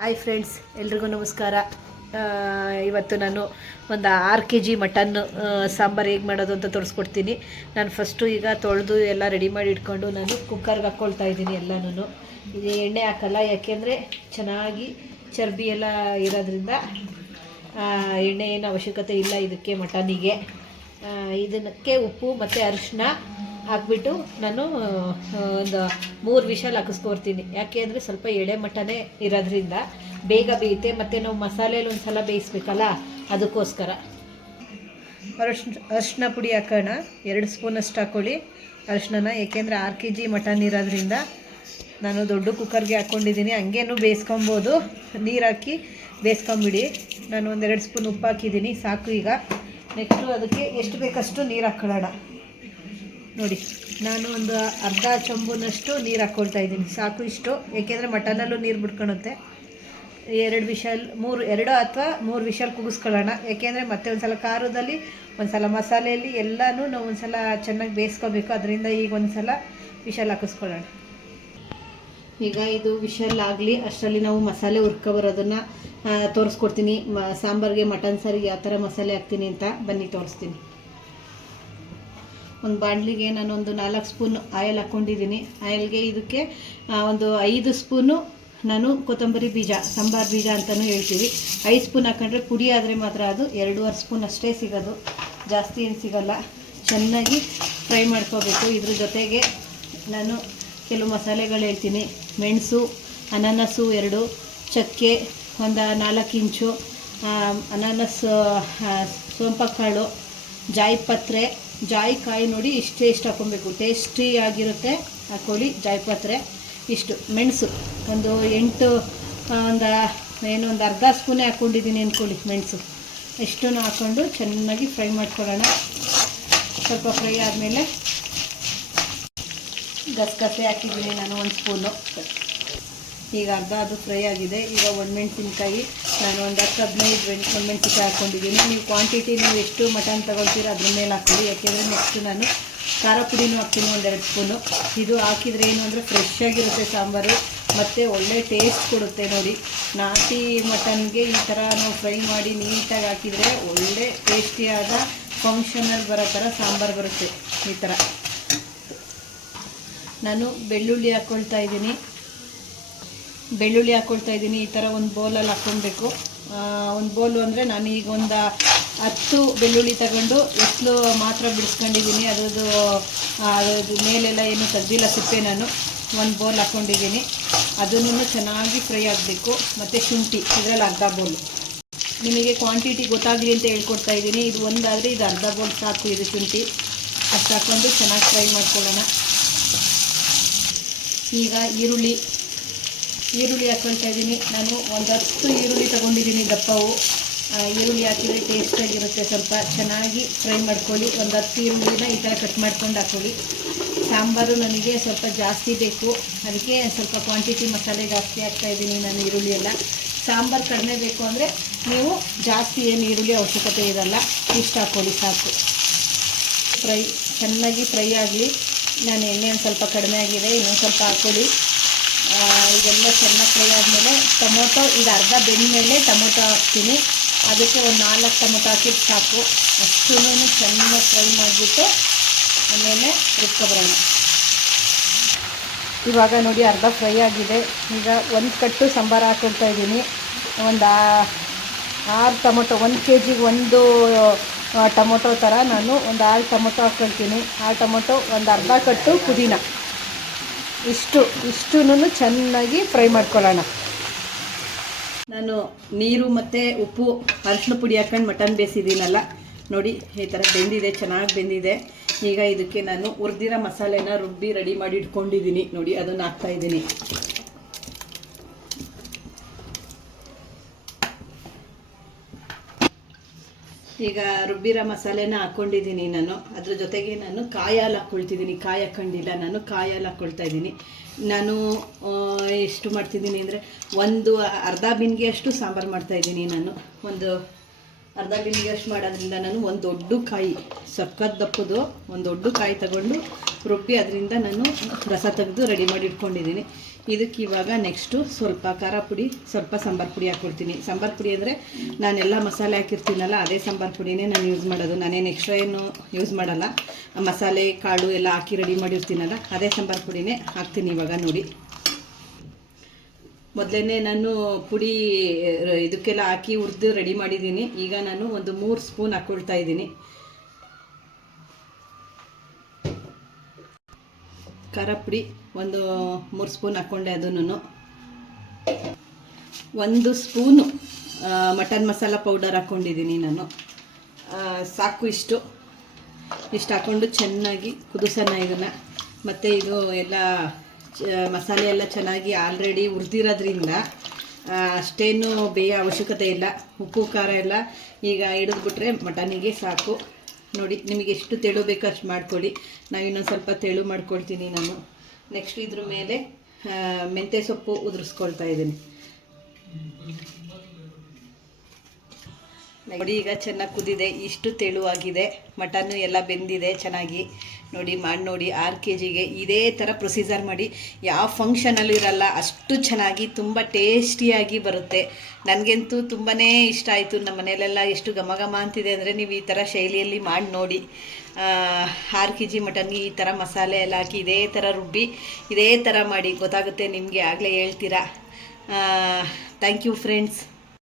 Hi friends ಎಲ್ರಿಗೂ ನಮಸ್ಕಾರ. ಇವತ್ತು ನಾನು ಒಂದು ಆರು ಕೆ ಜಿ ಮಟನ್ ಸಾಂಬಾರು ಹೇಗೆ ಮಾಡೋದು ಅಂತ ತೋರಿಸ್ಕೊಡ್ತೀನಿ. ನಾನು ಫಸ್ಟು ಈಗ ತೊಳೆದು ಎಲ್ಲ ರೆಡಿ ಮಾಡಿ ಇಟ್ಕೊಂಡು ನಾನು ಕುಕ್ಕರ್ಗೆ ಹಾಕ್ಕೊಳ್ತಾ ಇದ್ದೀನಿ ಎಲ್ಲನೂ ಇದು ಎಣ್ಣೆ ಹಾಕಲ್ಲ, ಯಾಕೆಂದರೆ ಚೆನ್ನಾಗಿ ಚರ್ಬಿ ಎಲ್ಲ ಇರೋದ್ರಿಂದ ಎಣ್ಣೆ ಏನು ಅವಶ್ಯಕತೆ ಇಲ್ಲ ಇದಕ್ಕೆ ಮಟನಿಗೆ. ಇದಕ್ಕೆ ಉಪ್ಪು ಮತ್ತು ಅರಿಶಿನ ಹಾಕ್ಬಿಟ್ಟು ನಾನು ಒಂದು ಮೂರು ವಿಷಲ್ ಹಾಕಿಸ್ಕೊಡ್ತೀನಿ ಯಾಕೆ ಅಂದರೆ ಸ್ವಲ್ಪ ಎಳೆ ಮಟನೇ ಇರೋದ್ರಿಂದ ಬೇಗ ಬೇಯುತ್ತೆ, ಮತ್ತು ನಾವು ಮಸಾಲೆಯಲ್ಲಿ ಒಂದು ಸಲ ಬೇಯಿಸ್ಬೇಕಲ್ಲ, ಅದಕ್ಕೋಸ್ಕರ. ಅರಶಿನ ಅರಿಶಿನ ಪುಡಿ ಹಾಕೋಣ. ಎರಡು ಸ್ಪೂನಷ್ಟು ಹಾಕ್ಕೊಳ್ಳಿ ಅರಿಶಿನ ಏಕೆಂದರೆ ಆರು ಕೆ ಜಿ ಮಟನ್ ಇರೋದ್ರಿಂದ ನಾನು ದೊಡ್ಡ ಕುಕ್ಕರ್ಗೆ ಹಾಕ್ಕೊಂಡಿದ್ದೀನಿ ಹಂಗೇನು ಬೇಯಿಸ್ಕೊಬೋದು. ನೀರು ಹಾಕಿ ಬೇಯಿಸ್ಕೊಂಬಿಡಿ. ನಾನು ಒಂದೆರಡು ಸ್ಪೂನ್ ಉಪ್ಪು ಹಾಕಿದ್ದೀನಿ. ಸಾಕು ಈಗ. ನೆಕ್ಸ್ಟು ಅದಕ್ಕೆ ಎಷ್ಟು ಬೇಕಷ್ಟು ನೀರು ಹಾಕ್ಕೊಳ್ಳೋಣ ನೋಡಿ, ನಾನು ಒಂದು ಅರ್ಧ ಚೊಂಬುನಷ್ಟು ನೀರು ಹಾಕ್ಕೊಳ್ತಾ ಇದ್ದೀನಿ. ಸಾಕು ಇಷ್ಟು. ಏಕೆಂದರೆ ಮಟನಲ್ಲೂ ನೀರು ಬಿಟ್ಕೊಳುತ್ತೆ. ಎರಡು ವಿಷಲ್, ಮೂರು, ಎರಡು ಅಥವಾ ಮೂರು ವಿಷಲ್ ಕುಗಿಸ್ಕೊಳ್ಳೋಣ ಏಕೆಂದರೆ ಮತ್ತೆ ಒಂದು ಸಲ ಖಾರದಲ್ಲಿ ಒಂದು ಸಲ ಮಸಾಲೆಯಲ್ಲಿ ಎಲ್ಲನೂ ನಾವು ಒಂದು ಸಲ ಚೆನ್ನಾಗಿ ಬೇಯಿಸ್ಕೋಬೇಕು. ಅದರಿಂದ ಈಗ ಒಂದು ಸಲ ವಿಷಲ್ ಹಾಕಿಸ್ಕೊಳ್ಳೋಣ. ಈಗ ಇದು ವಿಷಲ್ ಆಗಲಿ, ಅಷ್ಟರಲ್ಲಿ ನಾವು ಮಸಾಲೆ ಹುರ್ಕೊಬರೋದನ್ನು ತೋರಿಸ್ಕೊಡ್ತೀನಿ. ಮ, ಸಾಂಬಾರಿಗೆ ಮಟನ್ ಸಾರಿಗೆ ಯಾವ ಥರ ಮಸಾಲೆ ಹಾಕ್ತೀನಿ ಅಂತ ಬನ್ನಿ ತೋರಿಸ್ತೀನಿ. ಒಂದು ಬಾಣಲಿಗೆ ನಾನೊಂದು ನಾಲ್ಕು ಸ್ಪೂನ್ ಆಯಿಲ್ ಹಾಕ್ಕೊಂಡಿದ್ದೀನಿ. ಆಯಿಲ್ಗೆ ಇದಕ್ಕೆ ಒಂದು ಐದು ಸ್ಪೂನು ನಾನು ಕೊತ್ತಂಬರಿ ಬೀಜ, ಸಾಂಬಾರ್ ಬೀಜ ಅಂತಲೂ ಹೇಳ್ತೀವಿ. ಐದು ಸ್ಪೂನ್ ಹಾಕೊಂಡ್ರೆ ಪುಡಿ ಆದರೆ ಮಾತ್ರ ಅದು, ಎರಡೂವರೆ ಸ್ಪೂನ್ ಅಷ್ಟೇ ಸಿಗೋದು. ಜಾಸ್ತಿ ಏನು ಸಿಗೋಲ್ಲ. ಚೆನ್ನಾಗಿ ಫ್ರೈ ಮಾಡ್ಕೋಬೇಕು. ಇದ್ರ ಜೊತೆಗೆ ನಾನು ಕೆಲವು ಮಸಾಲೆಗಳು ಹೇಳ್ತೀನಿ. ಮೆಣಸು, ಅನಾನಸು ಎರಡು, ಚಕ್ಕೆ ಒಂದು ನಾಲ್ಕು ಇಂಚು ಅನಾನಸ್ ಸೋಂಪಕಾಳು ಜಾಯಿಪತ್ರೆ ಜಾಯಿಕಾಯಿ ನೋಡಿ ಇಷ್ಟೇ ಇಷ್ಟು ಹಾಕೊಬೇಕು. ಟೇಸ್ಟಿ ಆಗಿರುತ್ತೆ ಹಾಕೊಳ್ಳಿ ಜಾಯಿಪತ್ರೆ. ಇಷ್ಟು ಮೆಣಸು. ಒಂದು ಎಂಟು ಒಂದು, ಏನು, ಒಂದು ಅರ್ಧ ಸ್ಪೂನೇ ಹಾಕ್ಕೊಂಡಿದ್ದೀನಿ ಅಂದ್ಕೊಳ್ಳಿ ಮೆಣಸು. ಇಷ್ಟನ್ನು ಹಾಕ್ಕೊಂಡು ಚೆನ್ನಾಗಿ ಫ್ರೈ ಮಾಡ್ಕೊಳ್ಳೋಣ. ಸ್ವಲ್ಪ ಫ್ರೈ ಆದಮೇಲೆ ಗಸಗಸೆ ಹಾಕಿದ್ದೀನಿ ನಾನು ಒಂದು ಸ್ಪೂನು. ಈಗ ಅರ್ಧ ಅದು ಫ್ರೈ ಆಗಿದೆ. ಈಗ ಒಣಮೆಣ್ಸಿನ್ಕಾಯಿ ನಾನು ಒಂದು ಹತ್ತು ಹದಿನೈದು ಒಣಮೆಣ್ಸಿನ್ಕಾಯಿ ಹಾಕ್ಕೊಂಡಿದ್ದೀನಿ ನೀವು ಕ್ವಾಂಟಿಟಿ ನೀವು ಎಷ್ಟು ಮಟನ್ ತೊಗೊಳ್ತೀರೋ ಅದ್ರ ಮೇಲೆ ಹಾಕ್ತೀವಿ ಯಾಕೆಂದರೆ ನೆಕ್ಸ್ಟ್ ನಾನು ಖಾರ ಪುಡಿನೂ ಹಾಕ್ತೀನಿ ಒಂದೆರಡು ಸ್ಪೂನು. ಇದು ಹಾಕಿದರೆ ಏನು ಅಂದರೆ ಫ್ರೆಶ್ ಆಗಿರುತ್ತೆ ಸಾಂಬಾರು. ಮತ್ತು ಒಳ್ಳೆ ಟೇಸ್ಟ್ ಕೊಡುತ್ತೆ ನೋಡಿ. ನಾಟಿ ಮಟನ್ಗೆ ಈ ಥರ ನಾವು ಫ್ರೈ ಮಾಡಿ ನೀಟಾಗಿ ಹಾಕಿದರೆ ಒಳ್ಳೆ ಟೇಸ್ಟಿಯಾದ ಫಂಕ್ಷನಲ್ಲಿ ಬರೋ ಥರ ಸಾಂಬಾರು ಬರುತ್ತೆ ಈ ಥರ ನಾನು ಬೆಳ್ಳುಳ್ಳಿ ಹಾಕ್ಕೊಳ್ತಾ ಇದ್ದೀನಿ. ಬೆಳ್ಳುಳ್ಳಿ ಹಾಕ್ಕೊಳ್ತಾ ಇದ್ದೀನಿ. ಈ ಥರ ಒಂದು ಬೌಲಲ್ಲಿ ಹಾಕ್ಕೊಳ್ಬೇಕು. ಒಂದು ಬೌಲು ಅಂದರೆ ನಾನು ಈಗ ಒಂದು ಹತ್ತು ಬೆಳ್ಳುಳ್ಳಿ ತಗೊಂಡು ಎಸ್ಲು ಮಾತ್ರ ಬಿಡಿಸ್ಕೊಂಡಿದ್ದೀನಿ. ಅದರದ್ದು ಅದ್ರದ್ದು ಮೇಲೆಲ್ಲ ಏನು ತೆಗ್ದಿಲ್ಲ ಸಿಪ್ಪೆ ನಾನು. ಒಂದು ಬೌಲ್ ಹಾಕ್ಕೊಂಡಿದ್ದೀನಿ. ಅದನ್ನು ಚೆನ್ನಾಗಿ ಫ್ರೈ ಆಗಬೇಕು. ಮತ್ತು ಶುಂಠಿ, ಇದರಲ್ಲಿ ಅರ್ಧ ಬೌಲು ನಿಮಗೆ ಕ್ವಾಂಟಿಟಿ ಗೊತ್ತಾಗಲಿ ಅಂತ ಹೇಳ್ಕೊಡ್ತಾ ಇದ್ದೀನಿ. ಇದು ಒಂದಾದರೆ ಇದು ಅರ್ಧ ಬೌಲ್ ಸಾಕು ಇದು ಶುಂಠಿ. ಅಷ್ಟು ಹಾಕ್ಕೊಂಡು ಚೆನ್ನಾಗಿ ಫ್ರೈ ಮಾಡ್ಕೊಳ್ಳೋಣ. ಈಗ ಈರುಳ್ಳಿ ಈರುಳ್ಳಿ ಹಾಕ್ಕೊಳ್ತಾ ಇದ್ದೀನಿ. ನಾನು ಒಂದು ಹತ್ತು ಈರುಳ್ಳಿ ತಗೊಂಡಿದ್ದೀನಿ ದಪ್ಪವು. ಈರುಳ್ಳಿ ಹಾಕಿದರೆ ಟೇಸ್ಟಾಗಿರುತ್ತೆ ಸ್ವಲ್ಪ. ಚೆನ್ನಾಗಿ ಫ್ರೈ ಮಾಡ್ಕೊಳ್ಳಿ. ಒಂದು ಹತ್ತು ಈರುಳ್ಳಿನ ಈ ಥರ ಕಟ್ ಮಾಡ್ಕೊಂಡು ಹಾಕೊಳ್ಳಿ. ಸಾಂಬಾರು ನನಗೆ ಸ್ವಲ್ಪ ಜಾಸ್ತಿ ಬೇಕು. ಅದಕ್ಕೆ ಸ್ವಲ್ಪ ಕ್ವಾಂಟಿಟಿ ಮಸಾಲೆ ಜಾಸ್ತಿ ಹಾಕ್ತಾ ಇದ್ದೀನಿ ನಾನು ಈರುಳ್ಳಿ ಎಲ್ಲ. ಸಾಂಬಾರು ಕಡಿಮೆ ಬೇಕು ಅಂದರೆ ನೀವು ಜಾಸ್ತಿ ಏನು ಈರುಳ್ಳಿ ಅವಶ್ಯಕತೆ ಇರಲ್ಲ. ಇಷ್ಟು ಹಾಕ್ಕೊಳ್ಳಿ ಸಾಕು. ಫ್ರೈ ಚೆನ್ನಾಗಿ ಫ್ರೈ ಆಗಲಿ. ನಾನು ಎಣ್ಣೆ ಒಂದು ಸ್ವಲ್ಪ ಕಡಿಮೆ ಆಗಿದೆ. ಇನ್ನೊಂದು ಸ್ವಲ್ಪ ಹಾಕ್ಕೊಳ್ಳಿ ಆ, ಇದೆಲ್ಲ ಚೆನ್ನಾಗಿ ಫ್ರೈ ಆದಮೇಲೆ ಟೊಮೊಟೊ ಇದು ಅರ್ಧ ಬೆಂದಮೇಲೆ ಟೊಮೊಟೊ ಹಾಕ್ತೀನಿ. ಅದಕ್ಕೆ ಒಂದು ನಾಲ್ಕು ಟೊಮೊಟೊ ಹಾಕಿದ್ದು ಸಾಕು. ಅಷ್ಟೂ ಚೆನ್ನಾಗಿ ಫ್ರೈ ಮಾಡಿಬಿಟ್ಟು ಆಮೇಲೆ ರುಬ್ಕೊಬರೋಣ. ಇವಾಗ ನೋಡಿ ಅರ್ಧ ಫ್ರೈ ಆಗಿದೆ. ಈಗ ಒಂದು ಕಟ್ಟು ಸಾಂಬಾರು ಹಾಕೊಳ್ತಾ ಇದ್ದೀನಿ. ಒಂದು ಆರು ಟೊಮೊಟೊ, ಒಂದು ಕೆ ಜಿಗೆ ಒಂದು ಟೊಮೊಟೊ ಥರ ನಾನು ಒಂದು ಆರು ಟೊಮೊಟೊ ಹಾಕ್ಕೊಳ್ತೀನಿ ಆರು ಟೊಮೊಟೊ, ಒಂದು ಅರ್ಧ ಕಟ್ಟು ಪುದೀನ. ಇಷ್ಟು ಇಷ್ಟುನು ಚೆನ್ನಾಗಿ ಫ್ರೈ ಮಾಡ್ಕೊಳ್ಳೋಣ. ನಾನು ನೀರು ಮತ್ತು ಉಪ್ಪು, ಅರಿಶಿನ ಪುಡಿ ಹಾಕೊಂಡು ಮಟನ್ ಬೇಯಿಸಿದ್ದೀನಲ್ಲ, ನೋಡಿ, ಈ ಥರ ಬೆಂದಿದೆ, ಚೆನ್ನಾಗಿ ಬೆಂದಿದೆ. ಈಗ ಇದಕ್ಕೆ ನಾನು ಹುರಿದಿರೋ ಮಸಾಲೆನ ರುಬ್ಬಿ ರೆಡಿ ಮಾಡಿ ಇಟ್ಕೊಂಡಿದ್ದೀನಿ. ನೋಡಿ, ಅದನ್ನು ಹಾಕ್ತಾ ಈಗ ರುಬ್ಬಿರೋ ಮಸಾಲೆನ ಹಾಕ್ಕೊಂಡಿದ್ದೀನಿ ನಾನು. ಅದ್ರ ಜೊತೆಗೆ ನಾನು ಕಾಯಿ ಹಾಲು ಹಾಕ್ಕೊಳ್ತಿದ್ದೀನಿ ಕಾಯಿ ಹಾಕ್ಕೊಂಡಿಲ್ಲ ನಾನು ಕಾಯಿ ಹಾಲು ಹಾಕ್ಕೊಳ್ತಾ ಇದ್ದೀನಿ. ನಾನು ಎಷ್ಟು ಮಾಡ್ತಿದ್ದೀನಿ ಅಂದರೆ ಒಂದು ಅರ್ಧ ಬಿನ್ಗೆ ಅಷ್ಟು ಸಾಂಬಾರು ಮಾಡ್ತಾಯಿದ್ದೀನಿ ನಾನು. ಒಂದು ಅರ್ಧ ಬಿನ್ಗೆ ಅಷ್ಟು ಮಾಡೋದ್ರಿಂದ ನಾನು ಒಂದು ದೊಡ್ಡ ಕಾಯಿ ಸಕ್ಕದ್ದಪ್ಪದು ದಪ್ಪದು, ಒಂದು ದೊಡ್ಡ ಕಾಯಿ ತಗೊಂಡು ರುಬ್ಬಿ ಅದರಿಂದ ನಾನು ರಸ ತೆಗೆದು ರೆಡಿ ಮಾಡಿ ಇಟ್ಕೊಂಡಿದ್ದೀನಿ. ಇದಕ್ಕೆ ಇವಾಗ ನೆಕ್ಸ್ಟು ಸ್ವಲ್ಪ ಖಾರ ಪುಡಿ, ಸ್ವಲ್ಪ ಸಾಂಬಾರು ಪುಡಿ ಹಾಕ್ಕೊಡ್ತೀನಿ. ಸಾಂಬಾರು ಪುಡಿ ಅಂದರೆ ನಾನೆಲ್ಲ ಮಸಾಲೆ ಹಾಕಿರ್ತೀನಲ್ಲ, ಅದೇ ಸಾಂಬಾರು ಪುಡಿನೇ ನಾನು ಯೂಸ್ ಮಾಡೋದು. ನಾನೇನು ಎಕ್ಸ್ಟ್ರಾ ಏನು ಯೂಸ್ ಮಾಡಲ್ಲ. ಮಸಾಲೆ, ಕಾಳು ಎಲ್ಲ ಹಾಕಿ ರೆಡಿ ಮಾಡಿರ್ತೀನಲ್ಲ ಅದೇ ಸಾಂಬಾರು ಪುಡಿನೇ ಹಾಕ್ತೀನಿ ಇವಾಗ ನೋಡಿ. ಮೊದಲೇ ನಾನು ಪುಡಿ, ಇದಕ್ಕೆಲ್ಲ ಹಾಕಿ ಹುರಿದು ರೆಡಿ ಮಾಡಿದ್ದೀನಿ. ಈಗ ನಾನು ಒಂದು ಮೂರು ಸ್ಪೂನ್ ಹಾಕ್ಕೊಳ್ತಾ ಇದ್ದೀನಿ. ಖಾರ ಪುಡಿ, ಒಂದು ಮೂರು ಸ್ಪೂನ್ ಹಾಕ್ಕೊಂಡೆ ಅದನ್ನು ಒಂದು ಸ್ಪೂನು ಮಟನ್ ಮಸಾಲ ಪೌಡರ್ ಹಾಕ್ಕೊಂಡಿದ್ದೀನಿ ನಾನು. ಸಾಕು ಇಷ್ಟು. ಇಷ್ಟು ಹಾಕ್ಕೊಂಡು ಚೆನ್ನಾಗಿ ಕುದಿಸೋಣ ಇದನ್ನು. ಮತ್ತು ಇದು ಎಲ್ಲ ಮಸಾಲೆ ಎಲ್ಲ ಚೆನ್ನಾಗಿ ಆಲ್ರೆಡಿ ಹುರಿದಿರೋದ್ರಿಂದ ಅಷ್ಟೇನು ಬೇಯ ಅವಶ್ಯಕತೆ ಇಲ್ಲ. ಉಪ್ಪು, ಖಾರ ಎಲ್ಲ ಈಗ ಹಿಡಿದ್ಬಿಟ್ರೆ ಮಟನಿಗೆ ಸಾಕು. ನೋಡಿ, ನಿಮಗೆ ಎಷ್ಟು ತೆಳು ಬೇಕೋ ಅಷ್ಟು ಮಾಡ್ಕೊಳ್ಳಿ. ನಾವು ಇನ್ನೊಂದು ಸ್ವಲ್ಪ ತೆಳು ಮಾಡ್ಕೊಳ್ತೀನಿ ನಾನು. ನೆಕ್ಸ್ಟ್ ಇದ್ರ ಮೇಲೆ ಮೆಂತ್ಯ ಸೊಪ್ಪು ಉದುರಿಸ್ಕೊಳ್ತಾ ಇದ್ದೀನಿ. ನೋಡಿ. ಈಗ ಚೆನ್ನಾಗಿ ಕುದಿದೆ. ಇಷ್ಟು ತೆಳುವಾಗಿದೆ. ಮಟನ್ನು ಎಲ್ಲ ಬೆಂದಿದೆ ಚೆನ್ನಾಗಿ. ನೋಡಿ, ಮಾಡಿ ನೋಡಿ, ಆರು ಕೆ ಜಿಗೆ ಇದೇ ಥರ ಪ್ರೊಸೀಜರ್ ಮಾಡಿ. ಯಾವ ಫಂಕ್ಷನಲ್ಲೂ ಇರಲ್ಲ, ಅಷ್ಟು ಚೆನ್ನಾಗಿ, ತುಂಬ ಟೇಸ್ಟಿಯಾಗಿ ಬರುತ್ತೆ. ನನಗಂತೂ ತುಂಬಾ ಇಷ್ಟ ಆಯಿತು. ನಮ್ಮ ಮನೆಯಲ್ಲೆಲ್ಲ ಎಷ್ಟು ಘಮ ಘಮ ಅಂತಿದೆ ಅಂದರೆ ನೀವು ಈ ಥರ ಶೈಲಿಯಲ್ಲಿ ಮಾಡಿ ನೋಡಿ. ಆರು ಕೆ ಜಿ ಮಟನ್ಗೆ ಈ ಥರ ಮಸಾಲೆ ಎಲ್ಲ ಹಾಕಿ ಇದೇ ಥರ ರುಬ್ಬಿ, ಇದೇ ಥರ ಮಾಡಿ. ಗೊತ್ತಾಗುತ್ತೆ ನಿಮಗೆ ಆಗಲೇ ಹೇಳ್ತೀರಾ? Thank you friends